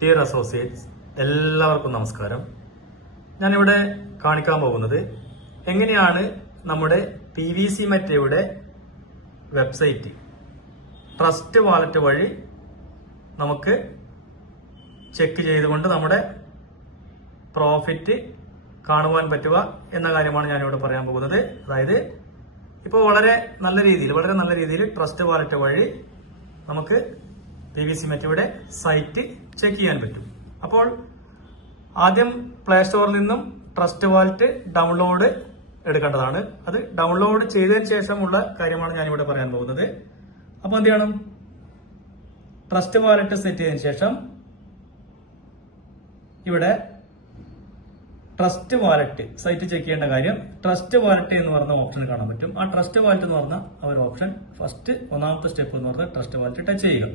Dear associates, എല്ലാവർക്കും നമസ്കാരം. ഞാനിവിടെ കാണിക്കാൻ പോകുന്നത് എങ്ങനെയാണ് നമ്മുടെ PVC മെറ്റയുടെ വെബ്സൈറ്റ് ട്രസ്റ്റ് വാലറ്റ് വഴി നമുക്ക് ചെക്ക് ചെയ്തുകൊണ്ട് നമ്മുടെ പ്രോഫിറ്റ് കാണുവാൻ പറ്റുക എന്ന കാര്യമാണ് ഞാനിവിടെ പറയാൻ പോകുന്നത്. അതായത് ഇപ്പോൾ വളരെ നല്ല രീതിയിൽ ട്രസ്റ്റ് വാലറ്റ് വഴി നമുക്ക് PVC മെറ്റയുടെ സൈറ്റ് ചെക്ക് ചെയ്യാൻ പറ്റും. അപ്പോൾ ആദ്യം പ്ലേ സ്റ്റോറിൽ നിന്നും ട്രസ്റ്റ് വാലറ്റ് ഡൗൺലോഡ് എടുക്കേണ്ടതാണ്. അത് ഡൗൺലോഡ് ചെയ്തതിന് ശേഷമുള്ള കാര്യമാണ് ഞാനിവിടെ പറയാൻ പോകുന്നത്. അപ്പോൾ എന്ത് ചെയ്യണം? ട്രസ്റ്റ് വാലറ്റ് സെറ്റ് ചെയ്തതിനു ശേഷം ഇവിടെ ട്രസ്റ്റ് വാലറ്റ് സൈറ്റ് ചെക്ക് ചെയ്യേണ്ട കാര്യം ട്രസ്റ്റ് വാലറ്റ് എന്ന് പറഞ്ഞ ഓപ്ഷൻ കാണാൻ പറ്റും. ആ ട്രസ്റ്റ് വാലറ്റ് എന്ന് പറഞ്ഞ ഒരു ഓപ്ഷൻ ഫസ്റ്റ് ഒന്നാമത്തെ സ്റ്റെപ്പ് എന്ന് പറഞ്ഞാൽ ട്രസ്റ്റ് വാലറ്റ് ടച്ച് ചെയ്യുക.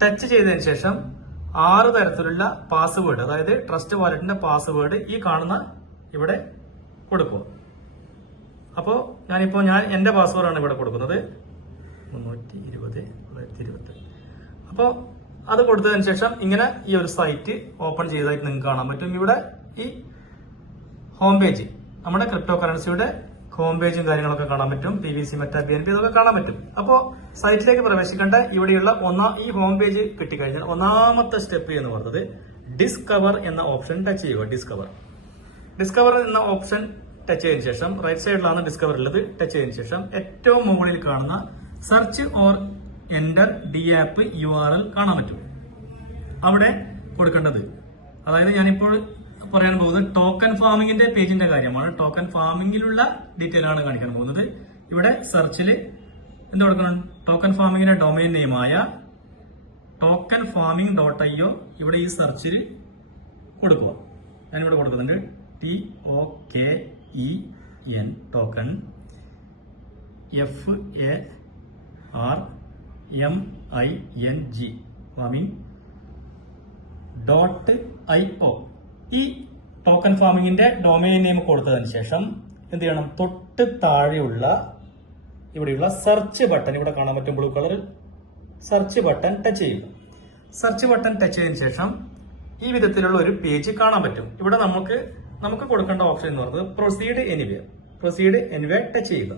ടച്ച് ചെയ്തതിനു ശേഷം 6 തരത്തിലുള്ള പാസ്വേഡ്, അതായത് ട്രസ്റ്റ് വാലറ്റിന്റെ പാസ്വേഡ് ഈ കാണുന്ന ഇവിടെ കൊടുക്കുക. അപ്പോൾ ഞാൻ എന്റെ പാസ്വേഡാണ് ഇവിടെ കൊടുക്കുന്നത് 320. അപ്പോൾ അത് കൊടുത്തതിന് ശേഷം ഇങ്ങനെ ഈ ഒരു സൈറ്റ് ഓപ്പൺ ചെയ്തതായിട്ട് നിങ്ങൾക്ക് കാണാൻ പറ്റും. ഇവിടെ ഈ ഹോം പേജ്, നമ്മുടെ ക്രിപ്റ്റോ കറൻസിയുടെ ഹോം പേജും കാര്യങ്ങളൊക്കെ കാണാൻ പറ്റും. PVC മെറ്റ, BNB ഇതൊക്കെ കാണാൻ പറ്റും. അപ്പോൾ സൈറ്റിലേക്ക് പ്രവേശിക്കേണ്ട ഇവിടെയുള്ള ഈ ഹോം പേജ് കിട്ടിക്കഴിഞ്ഞാൽ ഒന്നാമത്തെ സ്റ്റെപ്പ് എന്ന് പറയുന്നത് ഡിസ്കവർ എന്ന ഓപ്ഷൻ ടച്ച് ചെയ്യുക. ഡിസ്കവർ എന്ന ഓപ്ഷൻ ടച്ച് ചെയ്തതിനു ശേഷം റൈറ്റ് സൈഡിലാണ് ഡിസ്കവർ ഉള്ളത്. ടച്ച് ചെയ്തതിനു ശേഷം ഏറ്റവും മുകളിൽ കാണുന്ന search or enter DApp URL കാണാൻ പറ്റും. അവിടെ കൊടുക്കേണ്ടത്, അതായത് ഞാനിപ്പോൾ പറയാൻ പോകുന്നത് ടോക്കൺ ഫാമിംഗിന്റെ പേജിന്റെ കാര്യമാണ്. ടോക്കൺ ഫാമിംഗിലുള്ള ഡീറ്റെയിൽ ആണ് കാണിക്കാൻ പോകുന്നത്. ഇവിടെ സെർച്ചിൽ എന്ത് കൊടുക്കണം? ടോക്കൺ ഫാമിംഗിന്റെ ഡൊമൈൻ നെയിമായ tokenfarming.io ഇവിടെ ഈ സെർച്ചിൽ കൊടുക്കുക. ഞാനിവിടെ കൊടുക്കുന്നുണ്ട് TOKEN ടോക്കൺ FARMING farming.io ഈ ടോക്കൺ ഫാമിംഗിന്റെ ഡൊമൈൻ നെയിം കൊടുത്തതിന് ശേഷം എന്ത് ചെയ്യണം? തൊട്ട് താഴെയുള്ള ഇവിടെയുള്ള സെർച്ച് ബട്ടൺ ഇവിടെ കാണാൻ പറ്റും, blue colour search button touch ചെയ്യുക. സെർച്ച് ബട്ടൺ ടച്ച് ചെയ്തതിനു ശേഷം ഈ വിധത്തിലുള്ള ഒരു പേജ് കാണാൻ പറ്റും. ഇവിടെ നമുക്ക് കൊടുക്കേണ്ട ഓപ്ഷൻ എന്ന് പറയുന്നത് പ്രൊസീഡ് എനിവേ ടച്ച് ചെയ്യുക.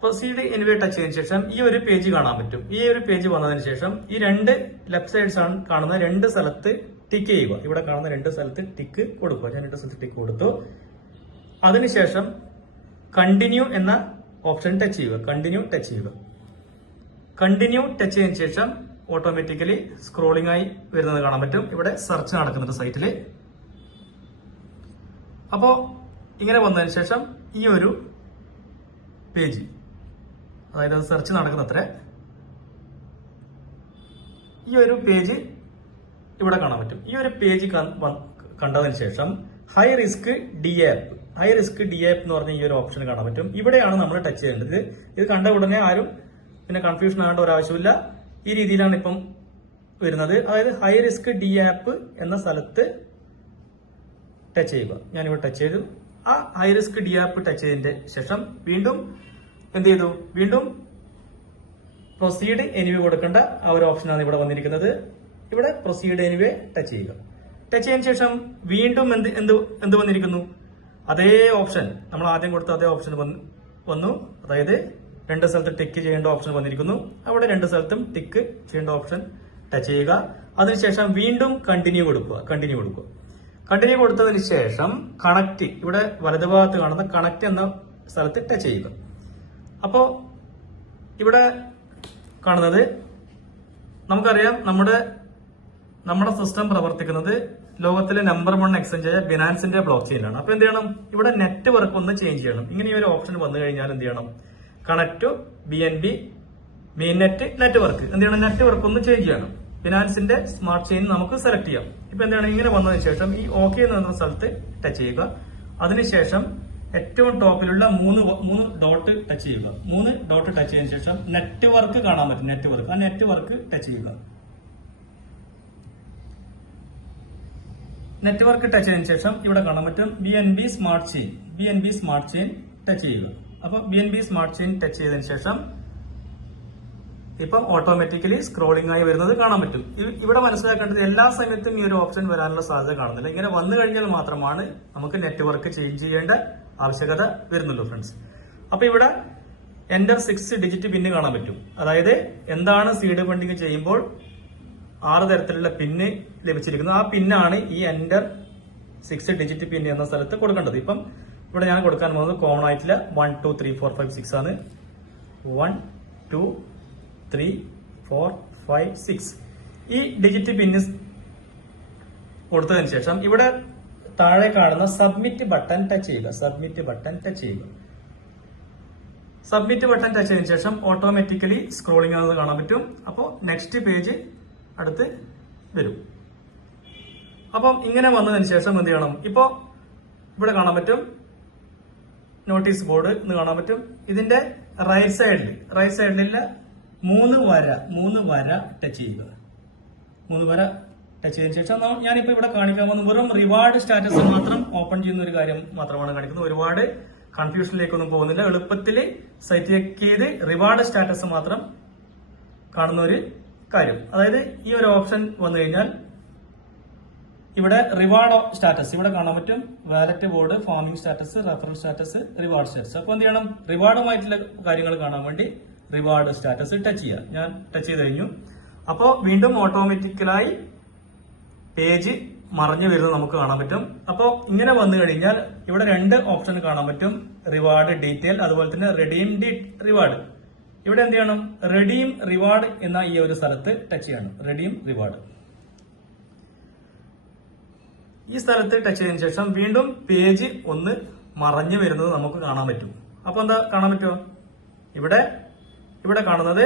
പ്രൊസീഡ് എനിവേ ടച്ച് ചെയ്തതിനു ശേഷം ഈ ഒരു പേജ് കാണാൻ പറ്റും. ഈ ഒരു പേജ് വന്നതിന് ശേഷം ഈ രണ്ട് ലെഫ്റ്റ് സൈഡ്സ് ആണ് കാണുന്ന 2 സ്ഥലത്ത് ടിക്ക് ചെയ്യുക. ഇവിടെ കാണുന്ന 2 സ്ഥലത്ത് ടിക്ക് കൊടുക്കുക. ഞാൻ 2 സ്ഥലത്ത് ടിക്ക് കൊടുത്തു. അതിനുശേഷം കണ്ടിന്യൂ എന്ന ഓപ്ഷൻ ടച്ച് ചെയ്യുക. കണ്ടിന്യൂ ടച്ച് ചെയ്തതിനു ശേഷം ഓട്ടോമാറ്റിക്കലി സ്ക്രോളിംഗ് ആയി വരുന്നത് കാണാൻ പറ്റും. ഇവിടെ സെർച്ച് നടക്കുന്നുണ്ട് സൈറ്റില്. അപ്പോ ഇങ്ങനെ വന്നതിന് ശേഷം ഈ ഒരു പേജ്, അതായത് സെർച്ച് നടക്കുന്നത്ര ഈ ഒരു പേജ് ഇവിടെ കാണാൻ പറ്റും. ഈ ഒരു പേജ് കണ്ടതിന് ശേഷം ഹൈ റിസ്ക് DApp എന്ന് പറഞ്ഞ ഈ ഒരു ഓപ്ഷൻ കാണാൻ പറ്റും. ഇവിടെയാണ് നമ്മൾ ടച്ച് ചെയ്യേണ്ടത്. ഇത് കണ്ട ഉടനെ ആരും പിന്നെ കൺഫ്യൂഷൻ ആകേണ്ട ഒരു ആവശ്യമില്ല. ഈ രീതിയിലാണ് ഇപ്പം വരുന്നത്. അതായത് ഹൈ റിസ്ക് DApp എന്ന സ്ഥലത്ത് ടച്ച് ചെയ്യുക. ഞാനിവിടെ ടച്ച് ചെയ്തു. ആ ഹൈ റിസ്ക് DApp ടച്ച് ചെയ്തതിന്റെ ശേഷം വീണ്ടും എന്ത് ചെയ്തു? വീണ്ടും പ്രൊസീഡ് എനിവേ കൊടുക്കേണ്ട ആ ഒരു ഓപ്ഷനാണ് ഇവിടെ വന്നിരിക്കുന്നത്. ഇവിടെ പ്രൊസീഡ് എനിവേ ടച്ച് ചെയ്യുക. ടച്ച് ചെയ്തതിനു ശേഷം വീണ്ടും എന്ത് വന്നിരിക്കുന്നു? അതേ ഓപ്ഷൻ, നമ്മൾ ആദ്യം കൊടുത്ത അതേ ഓപ്ഷൻ വന്നു. അതായത് 2 സ്ഥലത്ത് ടിക്ക് ചെയ്യേണ്ട ഓപ്ഷൻ വന്നിരിക്കുന്നു. അവിടെ 2 സ്ഥലത്തും ടിക്ക് ചെയ്യേണ്ട ഓപ്ഷൻ ടച്ച് ചെയ്യുക. അതിനുശേഷം വീണ്ടും കണ്ടിന്യൂ കൊടുക്കുക. കണ്ടിന്യൂ കൊടുത്തതിന് ശേഷം കണക്ട്, ഇവിടെ വലതുഭാഗത്ത് കാണുന്ന കണക്ട് എന്ന സ്ഥലത്ത് ടച്ച് ചെയ്യുക. അപ്പോ ഇവിടെ കാണുന്നത് നമുക്കറിയാം, നമ്മുടെ സിസ്റ്റം പ്രവർത്തിക്കുന്നത് ലോകത്തിലെ നമ്പർ 1 എക്സ്ചേഞ്ച് ആയ ബിനാൻസിന്റെ ബ്ലോക്ക് ചെയിനിലാണ്. അപ്പൊ എന്ത് ചെയ്യണം? ഇവിടെ നെറ്റ്വർക്ക് ഒന്ന് ചേഞ്ച് ചെയ്യണം. ഇങ്ങനെ ഒരു ഓപ്ഷൻ വന്നു കഴിഞ്ഞാൽ എന്ത് ചെയ്യണം? Connect to BNB main network എന്ത് ചെയ്യണം? നെറ്റ്വർക്ക് ഒന്ന് ചേഞ്ച് ചെയ്യണം. ബിനാൻസിന്റെ സ്മാർട്ട് ചെയിൻ നമുക്ക് സെലക്ട് ചെയ്യാം. ഇപ്പൊ എന്താണ്? ഇങ്ങനെ വന്നതിന് ശേഷം ഈ ഓക്കെ എന്ന സ്ഥലത്ത് ടച്ച് ചെയ്യുക. അതിനുശേഷം ഏറ്റവും ടോപ്പിലുള്ള 3 ഡോട്ട് ടച്ച് ചെയ്യുക. 3 ഡോട്ട് ടച്ച് ചെയ്തതിനു ശേഷം നെറ്റ്വർക്ക് കാണാൻ പറ്റും. ആ നെറ്റ്വർക്ക് ടച്ച് ചെയ്യുക. നെറ്റ്വർക്ക് ടച്ച് ചെയ്തതിനു ശേഷം ഇവിടെ കാണാൻ പറ്റും BNB സ്മാർട്ട് ചെയിൻ ടച്ച് ചെയ്യുക. അപ്പോൾ BNB സ്മാർട്ട് ചെയിൻ ടച്ച് ചെയ്തതിനു ശേഷം ഇപ്പം ഓട്ടോമാറ്റിക്കലി സ്ക്രോളിംഗ് ആയി വരുന്നത് കാണാൻ പറ്റും. ഇവിടെ മനസ്സിലാക്കേണ്ടത് എല്ലാ സമയത്തും ഈ ഒരു ഓപ്ഷൻ വരാനുള്ള സാധ്യത കാണുന്നില്ല. ഇങ്ങനെ വന്നു കഴിഞ്ഞാൽ മാത്രമാണ് നമുക്ക് നെറ്റ്വർക്ക് ചേഞ്ച് ചെയ്യേണ്ട ആവശ്യകത വരുന്നുള്ളൂ ഫ്രണ്ട്സ്. അപ്പൊ ഇവിടെ എന്റർ 6 ഡിജിറ്റ് പിന്ന് കാണാൻ പറ്റും. അതായത് എന്താണ് സീഡ് ഫണ്ടിങ് ചെയ്യുമ്പോൾ 6 തരത്തിലുള്ള പിന്ന് ലഭിച്ചിരിക്കുന്നത്. ആ പിന്നാണ് ഈ എന്റർ 6 ഡിജിറ്റ് പിൻ എന്ന സ്ഥലത്ത് കൊടുക്കേണ്ടത്. ഇപ്പം ഇവിടെ ഞാൻ കൊടുക്കാൻ പോകുന്നത് കോമൺ ആയിട്ടുള്ള 1 2 3 4 5 6 ആണ്. 1 2 3 4 5 6 ഈ ഡിജിറ്റ് പിന്ന് കൊടുത്തതിന് ശേഷം ഇവിടെ താഴെ കാണുന്ന സബ്മിറ്റ് ബട്ടൺ ടച്ച് ചെയ്യുക. സബ്മിറ്റ് ബട്ടൺ ടച്ച് ചെയ്യുക. സബ്മിറ്റ് ബട്ടൺ ടച്ച് ചെയ്തതിനു ശേഷം ഓട്ടോമാറ്റിക്കലി സ്ക്രോളിംഗ് ആണെന്ന് കാണാൻ പറ്റും. അപ്പോൾ നെക്സ്റ്റ് പേജ് അടുത്ത് വരും. അപ്പം ഇങ്ങനെ വന്നതിന് ശേഷം എന്ത് ചെയ്യണം? ഇപ്പോ ഇവിടെ കാണാൻ പറ്റും നോട്ടീസ് ബോർഡ് എന്ന് കാണാൻ പറ്റും. ഇതിന്റെ റൈറ്റ് സൈഡിലുള്ള 3 വര ടച്ച് ചെയ്യുക. 3 വര ടച്ച് ചെയ്തതിനു ശേഷം ഞാനിപ്പോ ഇവിടെ കാണിക്കാൻ പോകുന്ന വെറും റിവാർഡ് സ്റ്റാറ്റസ് മാത്രം ഓപ്പൺ ചെയ്യുന്ന ഒരു കാര്യം മാത്രമാണ് കാണിക്കുന്നത്. ഒരുപാട് കൺഫ്യൂഷനിലേക്കൊന്നും പോകുന്നില്ല. എളുപ്പത്തിൽ സൈറ്റ് ചെക്ക് ചെയ്ത് റിവാർഡ് സ്റ്റാറ്റസ് മാത്രം കാണുന്ന ഒരു കാര്യം. അതായത് ഈ ഒരു ഓപ്ഷൻ വന്നു കഴിഞ്ഞാൽ ഇവിടെ റിവാർഡ് സ്റ്റാറ്റസ് ഇവിടെ കാണാൻ പറ്റും. Wallet board, farming status, referral status, reward status. അപ്പൊ എന്ത് ചെയ്യണം? റിവാർഡുമായിട്ടുള്ള കാര്യങ്ങൾ കാണാൻ വേണ്ടി റിവാർഡ് സ്റ്റാറ്റസ് ടച്ച് ചെയ്യുക. ഞാൻ ടച്ച് ചെയ്ത് കഴിഞ്ഞു. അപ്പോ വീണ്ടും ഓട്ടോമാറ്റിക്കലായി പേജ് മറഞ്ഞു വരുന്നത് നമുക്ക് കാണാൻ പറ്റും. അപ്പോൾ ഇങ്ങനെ വന്നു കഴിഞ്ഞാൽ ഇവിടെ 2 ഓപ്ഷൻ കാണാൻ പറ്റും. റിവാർഡ് ഡീറ്റെയിൽ, അതുപോലെ തന്നെ റെഡീം റിവാർഡ്. ഇവിടെ എന്ത് ചെയ്യണം? റെഡീം റിവാർഡ് എന്ന ഈ ഒരു സ്ഥലത്ത് ടച്ച് ചെയ്യണം. റെഡീം റിവാർഡ് ഈ സ്ഥലത്ത് ടച്ച് ചെയ്തതിനു ശേഷം വീണ്ടും പേജ് ഒന്ന് മറഞ്ഞു വരുന്നത് നമുക്ക് കാണാൻ പറ്റും. അപ്പൊ എന്താ കാണാൻ പറ്റുമോ? ഇവിടെ കാണുന്നത്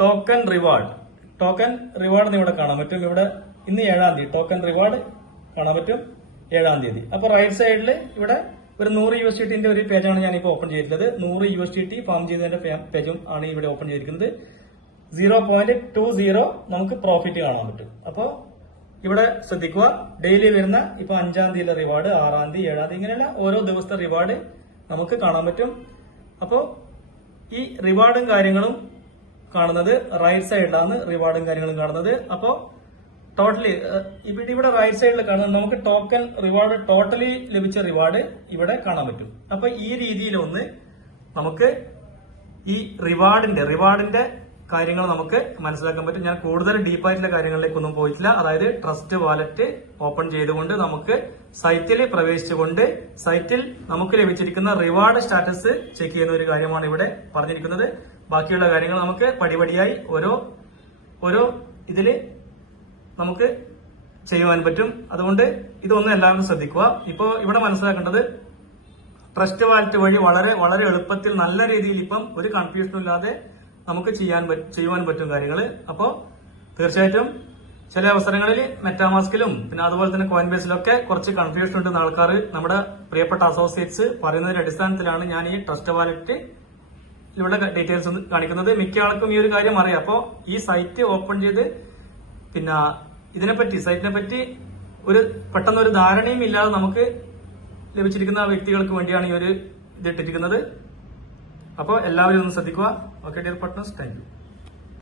ടോക്കൺ റിവാർഡ് എന്ന് ഇവിടെ കാണാൻ പറ്റും. ഇവിടെ ഇന്ന് 7-ാം തീയതി ടോക്കൺ റിവാർഡ് കാണാൻ പറ്റും. 7-ാം തീയതി. അപ്പൊ റൈറ്റ് സൈഡിൽ ഇവിടെ ഒരു 100 USDT ഒരു പേജാണ് ഞാനിപ്പോ ഓപ്പൺ ചെയ്തിട്ടുള്ളത്. 100 USDT ഫാം ചെയ്തതിന്റെ പേജും ആണ് ഇവിടെ ഓപ്പൺ ചെയ്തിരിക്കുന്നത്. 0.20 നമുക്ക് പ്രോഫിറ്റ് കാണാൻ പറ്റും. അപ്പോ ഇവിടെ ശ്രദ്ധിക്കുക, ഡെയിലി വരുന്ന ഇപ്പൊ 5-ാം തീയതിയിലെ റിവാർഡ്, 6-ാം തീയതി, 7-ാം തീയതി ഇങ്ങനെയുള്ള ഓരോ ദിവസത്തെ റിവാർഡ് നമുക്ക് കാണാൻ പറ്റും. അപ്പോ ഈ റിവാർഡും കാര്യങ്ങളും കാണുന്നത് റൈറ്റ് സൈഡിലാണ്. റിവാർഡും കാര്യങ്ങളും കാണുന്നത്. അപ്പോ ടോട്ടലി ഇവിടെ റൈറ്റ് സൈഡിൽ കാണുന്നത് നമുക്ക് ടോക്കൺ റിവാർഡ് ടോട്ടലി ലഭിച്ച റിവാർഡ് ഇവിടെ കാണാൻ പറ്റും. അപ്പൊ ഈ രീതിയിലൊന്ന് നമുക്ക് ഈ റിവാർഡിന്റെ കാര്യങ്ങൾ നമുക്ക് മനസ്സിലാക്കാൻ പറ്റും. ഞാൻ കൂടുതൽ ഡീപ്പായിട്ടുള്ള കാര്യങ്ങളിലേക്കൊന്നും പോയിട്ടില്ല. അതായത് ട്രസ്റ്റ് വാലറ്റ് ഓപ്പൺ ചെയ്തുകൊണ്ട് നമുക്ക് സൈറ്റിൽ പ്രവേശിച്ചുകൊണ്ട് സൈറ്റിൽ നമുക്ക് ലഭിച്ചിരിക്കുന്ന റിവാർഡ് സ്റ്റാറ്റസ് ചെക്ക് ചെയ്യുന്ന ഒരു കാര്യമാണ് ഇവിടെ പറഞ്ഞിരിക്കുന്നത്. ബാക്കിയുള്ള കാര്യങ്ങൾ നമുക്ക് പടിപടിയായി ഓരോ ഇതില് നമുക്ക് ചെയ്യുവാൻ പറ്റും. അതുകൊണ്ട് ഇതൊന്നും എല്ലാവരും ശ്രദ്ധിക്കുക. ഇപ്പോ ഇവിടെ മനസ്സിലാക്കേണ്ടത് ട്രസ്റ്റ് വാലറ്റ് വഴി വളരെ വളരെ എളുപ്പത്തിൽ നല്ല രീതിയിൽ ഇപ്പം ഒരു കൺഫ്യൂഷനും ഇല്ലാതെ നമുക്ക് ചെയ്യുവാൻ പറ്റും കാര്യങ്ങൾ. അപ്പോ തീർച്ചയായിട്ടും ചില അവസരങ്ങളിൽ മെറ്റാമാസ്കിലും പിന്നെ അതുപോലെ തന്നെ കോയിൻബേസിലൊക്കെ കുറച്ച് കൺഫ്യൂഷൻ ഉണ്ടെന്ന് ആൾക്കാർ നമ്മുടെ പ്രിയപ്പെട്ട അസോസിയേറ്റ്സ് പറയുന്നതിന്റെ അടിസ്ഥാനത്തിലാണ് ഞാൻ ഈ ട്രസ്റ്റ് വാലറ്റ് ഇവിടെ ഡീറ്റെയിൽസ് കാണിക്കുന്നത്. മിക്ക ആൾക്കും ഈ ഒരു കാര്യം അറിയാം. അപ്പോ ഈ സൈറ്റ് ഓപ്പൺ ചെയ്ത് പിന്നെ സൈറ്റിനെ പറ്റി ഒരു പെട്ടെന്നൊരു ധാരണയും ഇല്ലാതെ നമുക്ക് ലഭിച്ചിരിക്കുന്ന വ്യക്തികൾക്ക് വേണ്ടിയാണ് ഈ ഒരു ഇത് ഇട്ടിരിക്കുന്നത്. അപ്പോൾ എല്ലാവരും ഒന്ന് ശ്രദ്ധിക്കുക. Okay dear partners, thank U.